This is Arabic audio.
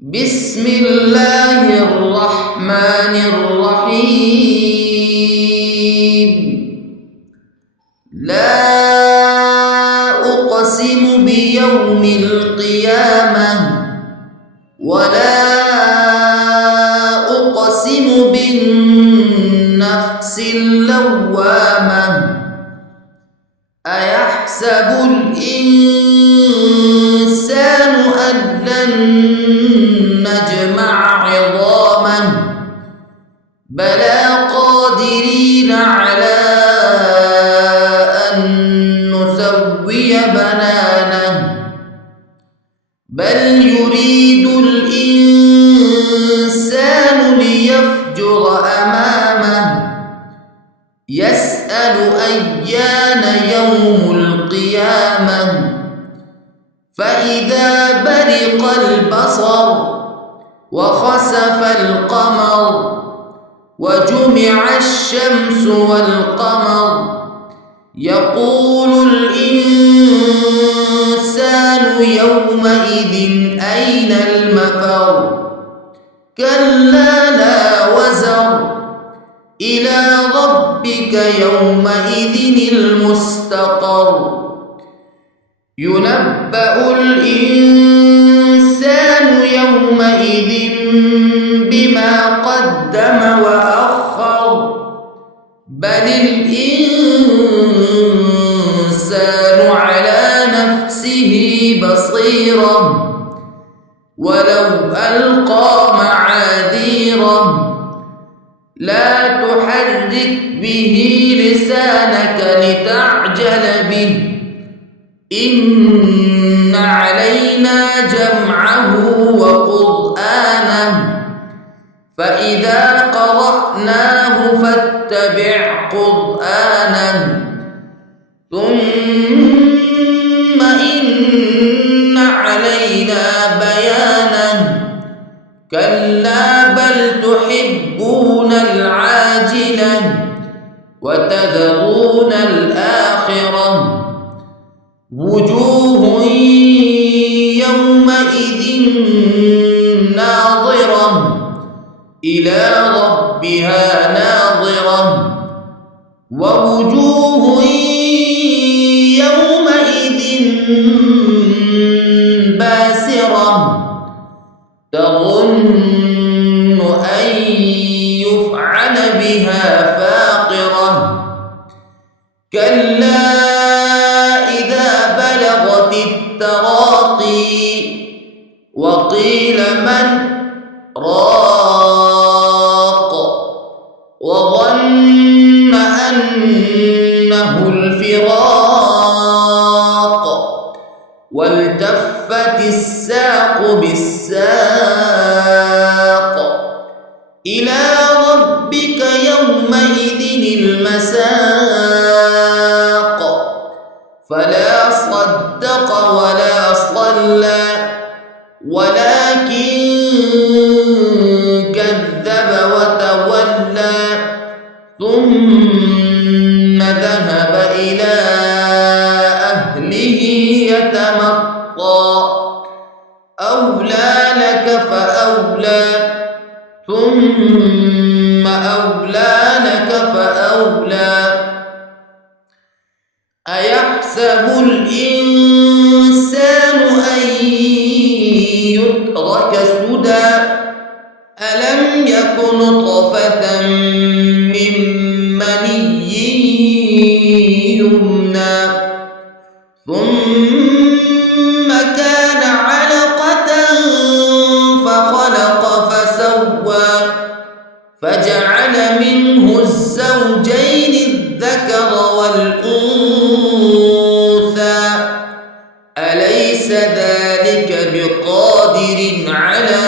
بسم الله الرحمن الرحيم. لا أقسم بيوم القيامة ولا أقسم بالنفس اللوامة. أيحسب الإنسان أن لن نجمع عظامه بلى قادرين على أن نسوي بنانه بل يريد الإنسان ليفجر أمامه يسأل أيان يوم القيامة فإذا برق البصر وخسف القمر وجمع الشمس والقمر يقول الإنسان يومئذ أين المفر كلا لا وزر إلى ربك يومئذ المستقر ينبأ الإنسان يومئذ بما قدم وأخر بل الإنسان على نفسه بصيرة ولو ألقى معاذيره لا تحرك به لسانك لتعجل به إن علينا جمعه وقرآنه فإذا قرأناه فاتبع قرآنه ثم إن علينا بيانه كلا بل تحبون العاجلة وتذرون الآخرة وجوه يومئذ ناظرة إلى ربها ناظرة ووجوه يومئذ باسرة تظن أن يفعل بها فاقرة كلا إذا بلغت التراقي وقيل من راق وظن أنه الفراق والتفت الساق بالساق إلى ربك يومئذ المساق فلا صدق ولا صلى ولكن كذب وتولى ثم ذهب إلى أهله يتمطى أولى لك فأولى ثم أولى لك فأولى أيحسب الإنسان أن يترك سدى ألم يك نطفة من مني يمنى ثم كان علقة فخلق فسوى فجعل منه الزوجين الذكر والأنثى أليس ذلك بقادر على